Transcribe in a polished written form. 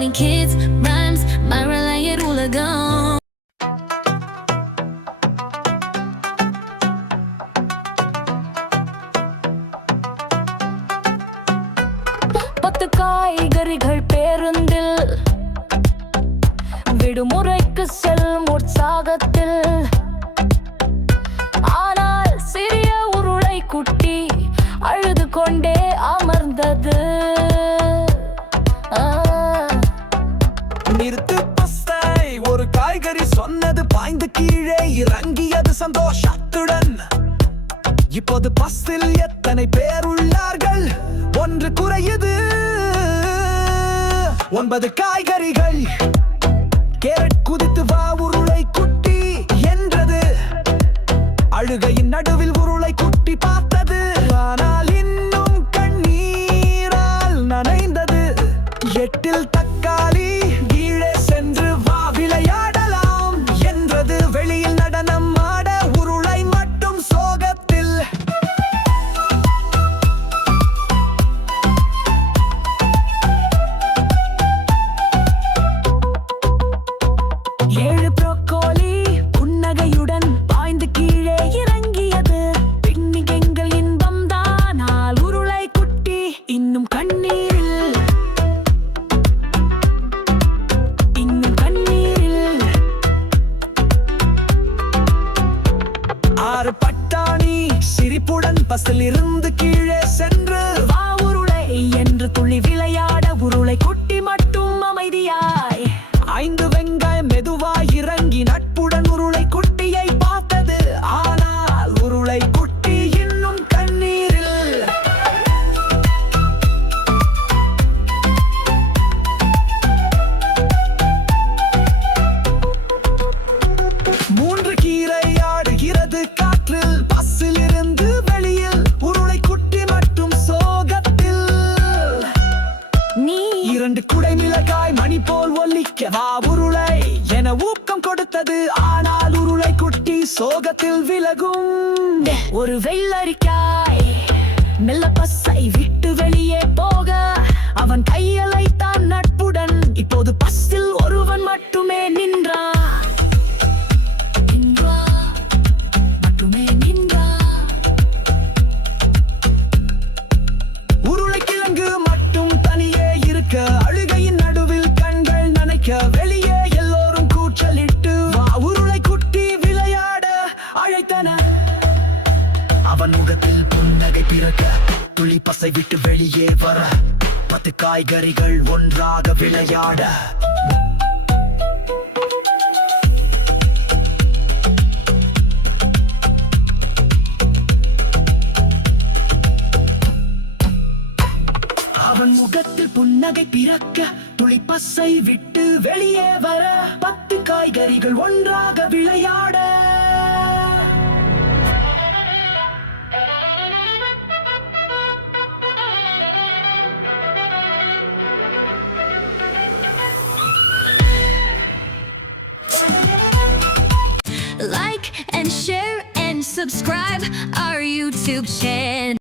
funny kids, rhymes, மழலையர் உலகம். பத்து காய்கறிகள் பேருந்தில் விடுமுறைக்கு செல்லும் உற்சாகத்தில். ஆனால் சிறிய உருளை குட்டி அழுது கொண்டே அமர்ந்தது. நிறுத்து பஸ்ஸை, ஒரு காய்கறி சொன்னது. பாய்ந்து கீழே இறங்கியது சந்தோஷத்துடன். இப்போது பஸ்ஸில் எத்தனை பேர் உள்ளார்கள்? ஒன்று குறையுது. 9 காய்கறிகள். கேரட் குதித்து வா உருளை குட்டி என்றது. அழுகையின் நடுவில் உருளை குட்டி பார்த்தது. ஆனால் இன்னும் கண்ணீரால் நனைந்தது. 8 தக்காளி கீழே சென்று வா விளையாடலாம் என்றது. வெளியில் நடனம் ஆட உருளை மட்டும் சோகத்தில். ஏழு ப்ரோக்கோலி புன்னகையுடன் பாய்ந்து கீழே இறங்கியது. பிக்னிக் எங்கள் இன்பம் தானால் உருளை குட்டி இன்னும் கண்ணீரில். இன்னும் கண்ணீரில். 6 பட்டாணி சிரிப்புடன் பஸ்ஸில் இருந்து கீழே சென்று வா உருளை என்று துள்ளி விளையாட உருளை குட்டி மட்டும் அமைதியாய். 5 வெங்காயம் மெதுவாய் இறங்கி நட்புடன் உருளை குட்டியை பார்த்தது. ஆனால் உருளை குட்டி இன்னும் கண்ணீரில். 3 கீரை ஆடுகிறது காற்றில். பஸ்ஸில் இருந்து வெளியில் உருளை குட்டி மட்டும் சோகத்தில். நீ 2 குடை மிளகாய் மணி போல் ஒலிக்க வா உருளை என ஊக்கம் கொடுத்தது. ஆனால் உருளை குட்டி சோகத்தில் விலகும். ஒரு வெள்ளரிக்காய் மெல்ல பஸ்ஸை விட்டு வெளியே போக அவன் கையலைத்தான் நட்புடன். இப்போது பஸ்ஸில் ஒருவன் மட்டுமே நின்றான். மட்டுமே நின்றான். உருளைக்கிழங்கு மட்டும் தனியே இருக்க அழுகையின் நடுவில் கண்கள் நனைக்க. வெளியே எல்லோரும் கூச்சலிட்டு வா உருளை குட்டி விளையாட அழைத்தனர். அவன் முகத்தில் புன்னகை பிறக்க துளி பசை விட்டு வெளியே வர 10 காய்கறிகள் ஒன்றாக விளையாட. அவன் முகத்தில் புன்னகை பிறக்க துளி பசை விட்டு வெளியே வர 10 காய்கறிகள் ஒன்றாக விளையாட. Like and share and subscribe our YouTube channel.